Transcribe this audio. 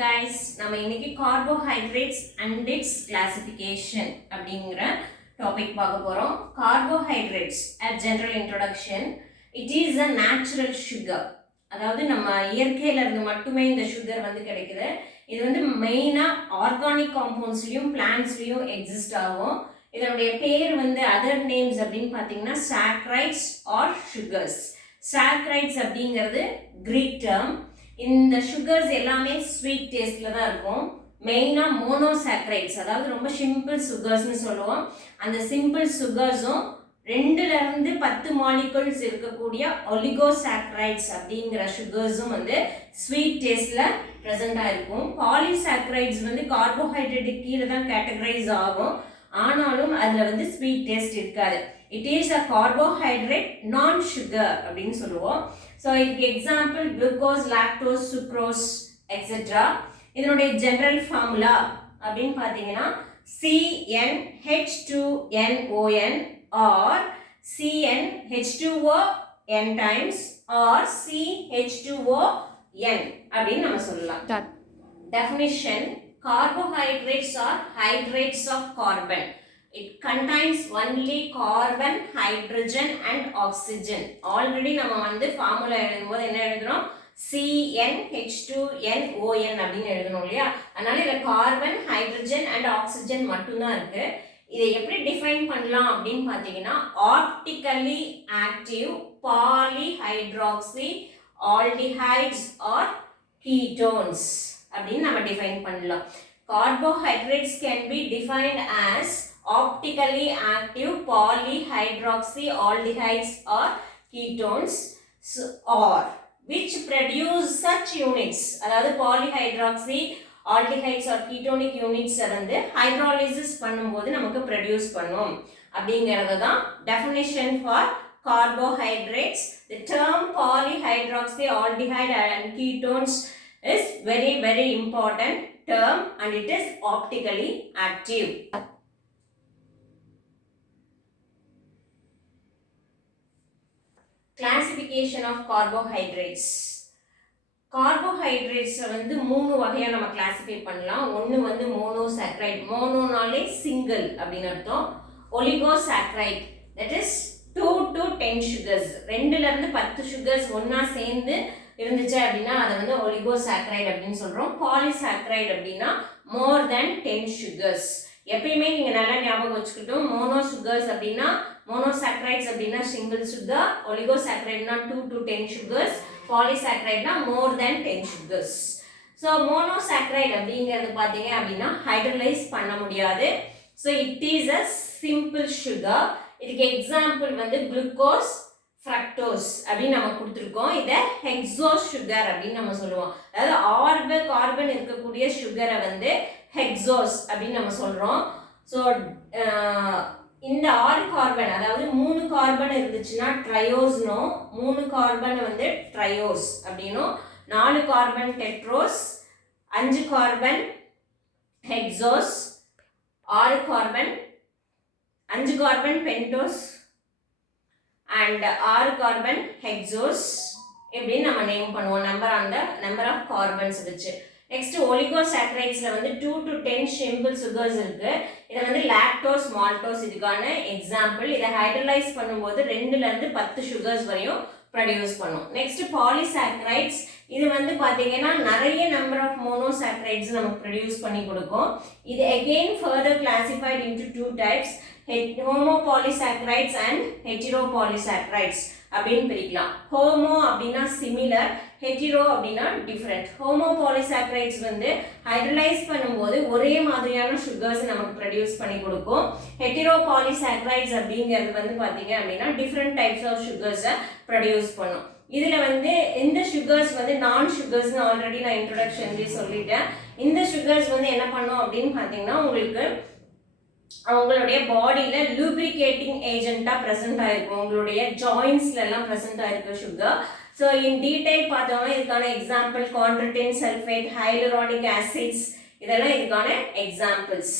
guys, நம்ம இன்னைக்கு carbohydrates and its classification அப்படிங்கற டாபிக் பார்க்க போறோம். Carbohydrates, a general introduction, it is a natural sugar. அதாவது நம்ம இயற்கையில இருந்து மட்டுமே இந்த sugar வந்து கிடைக்குது. இது வந்து மெயினா ஆர்கானிக் காம்பவுண்ட்ஸ்லயும் பிளான்ட்ஸ்லயும் எக்ஸிஸ்ட் ஆகும். இதனுடைய பேர் வந்து அதர் நேம்ஸ் அப்படின்னு பார்த்தீங்கன்னா saccharide or sugars. saccharide அப்படிங்கிறது கிரீக் டேர்ம். இந்த சுகர்ஸ் எல்லாமே ஸ்வீட் டேஸ்ட்ல தான் இருக்கும். மெயினா மோனோசாக்கரைட்ஸ், அதாவது ரொம்ப சிம்பிள் சுகர்ஸ்னு சொல்லுவோம். அந்த சிம்பிள் சுகர்ஸும் 2ல இருந்து 10 மாலிகுல்ஸ் இருக்கக்கூடிய ஒலிகோசாக்கரைட்ஸ் அப்படிங்கிற சுகர்ஸும் வந்து ஸ்வீட் டேஸ்ட்ல ப்ரெசென்டா இருக்கும். பாலிசாக்கரைட்ஸ் வந்து கார்போஹைட்ரேட் கீழே தான் கேட்டகரைஸ் ஆகும். ஆனாலும் அதுல வந்து ஸ்வீட் டேஸ்ட் இருக்காது. இட் இஸ் அ கார்போஹைட்ரேட் நான் சுகர் அப்படின்னு சொல்லுவோம். ஸோ இதுக்கு example glucose, lactose, sucrose etcetera. இதனுடைய ஜெனரல் ஃபார்முலா அப்படின்னு பார்த்தீங்கன்னா CnH2nOn R CnH2oN times R CH2oN அப்படின்னு நம்ம சொல்லலாம். Definition: carbohydrates are hydrates of carbon. It contains only carbon, hydrogen and oxygen. Already நம்ம வந்து ஃபார்முலா எழுதும்போது என்ன எழுதுறோம்? CnH2nOn அப்படின்னு எழுதணும் இல்லையா? அதனால இதுல கார்பன், ஹைட்ரஜன் அண்ட் ஆக்சிஜன் மட்டும்தான் இருக்கு. இதை எப்படி டிஃபைன் பண்ணலாம் அப்படின்னு பார்த்தீங்கன்னா optically active polyhydroxy aldehydes or ketones அப்படின்னு நம்ம டிஃபைன் பண்ணலாம். Carbohydrates can be defined as optically active polyhydroxyaldehydes or ketones or which produce such units. அதாவது polyhydroxy aldehydes or ketonic units வந்து hydrolysis பண்ணும்போது நமக்கு produce பண்ணும் அப்படிங்கிறது தான் definition for carbohydrates. The term polyhydroxyaldehyde and ketones is very important term and it is optically active. Classification of carbohydrates. Carbohydrates வந்து 3 வகையா நம்ம கிளாசிஃபை பண்ணலாம். ஒன்னு வந்து மோனோசாக்கரைட், மோனோனாலே சிங்கிள் அப்படின்னு அர்த்தம். ஒலிகோசாக்கரைட், that is 2 to 10 sugars, 2ல இருந்து 10 sugars ஒண்ணா சேர்ந்து இருந்துச்சு அப்படின்னா அதை வந்து ஒலிகோசாக்கரைட் அப்படின்னு சொல்றோம். பாலிசாக்கரைட் அப்படின்னா more than 10 sugars. எப்பயுமே நீங்க நல்லா ஞாபகம் வச்சுக்கிட்டோம். மோனோ சுகர்ஸ் அப்படின்னா மோனோசாக்கரைட்ஸ் அப்படின்னா சிங்கிள் சுகர், ஒலிகோசாக்கரைட்னா 2 to 10 sugars, பாலிசாக்கரைட்னா more than 10 sugars. So monosaccharide அப்படிங்கிறது பார்த்தீங்க அப்படின்னா ஹைட்ரலைஸ் பண்ண முடியாது. So it is a simple sugar. இதுக்கு எக்ஸாம்பிள் வந்து குளுக்கோஸ், ஃப்ரக்டோஸ் அப்படின்னு நம்ம கொடுத்துருக்கோம். இதை ஹெக்ஸோஸ் சுகர் அப்படின்னு நம்ம சொல்லுவோம். அதாவது கார்பன் இருக்கக்கூடிய சுகரை வந்து ஹெக்ஸோஸ் அப்படின்னு நம்ம சொல்றோம். ஸோ இந்த 6 கார்பன், அதாவது 3 கார்பன் இருந்துச்சுன்னா ட்ரையோஸ்னும், 3 கார்பன் வந்து ட்ரையோஸ் அப்படின்னும், 4 carbon Tedros, 5 carbon hexose, 6 carbon, 5 carbon pentose and 6 carbon hexose இப்படின்னு நம்ம நேம் பண்ணுவோம் நம்பர் ஆஃப் கார்பன்ஸ் வச்சு. நெக்ஸ்ட் ஒலிகோசாக்கரைட்ஸ்ல வந்து 2 to 10 சிம்பிள் சுகர்ஸ் இருக்கு. இதை வந்து லாக்டோஸ், மால்டோஸ் இதுக்கான எக்ஸாம்பிள். இதை ஹைட்ரலைஸ் பண்ணும்போது 2ல இருந்து 10 சுகர்ஸ் வரையும் ப்ரொடியூஸ் பண்ணும். நெக்ஸ்ட் பாலிசாக்கரைட்ஸ், இது வந்து பாத்தீங்கன்னா நிறைய நம்பர் ஆஃப் மோனோசாக்கரைட்ஸ் நமக்கு ப்ரொடியூஸ் பண்ணி கொடுக்கும். இது again further classified into 2 types, homopolysaccharides and heteropolysaccharides அப்படின்னு பிரிக்கலாம். ஹோமோ அப்படின்னா சிமிலர், ஹெட்டிரோ அப்படின்னா டிஃபரெண்ட். ஹோமோபாலிசாக்கரைட்ஸ் வந்து ஹைட்ரலைஸ் பண்ணும்போது ஒரே மாதிரியான சுகர்ஸ் நமக்கு ப்ரொடியூஸ் பண்ணி கொடுக்கும். ஹெட்டிரோபாலிசாக்கரைட்ஸ் அப்படிங்கிறது வந்து பார்த்தீங்க அப்படின்னா டிஃப்ரெண்ட் டைப்ஸ் ஆஃப் சுகர்ஸை ப்ரொடியூஸ் பண்ணும். இதில் வந்து இந்த சுகர்ஸ் வந்து நான் சுகர்ஸ்னு ஆல்ரெடி நான் இன்ட்ரடக்ஷன்லேயே சொல்லிட்டேன். இந்த சுகர்ஸ் வந்து என்ன பண்ணும் அப்படின்னு பார்த்தீங்கன்னா உங்களுக்கு உங்களுடைய பாடியில லூப்ரிகேட்டிங் ஏஜென்ட்டா பிரசன்ட் ஆயிருக்கும். உங்களுடைய ஜாயின்ஸ்ல எல்லாம் பிரசன்ட் ஆயிருக்கும் சுகர். ஸோ இன் டீடைல் பார்த்தோம்னா இதுக்கான எக்ஸாம்பிள் கான்ட்ரட்டின் சல்ஃபேட், ஹைலூரானிக் ஆசிட்ஸ் இதெல்லாம் இதுக்கான எக்ஸாம்பிள்ஸ்.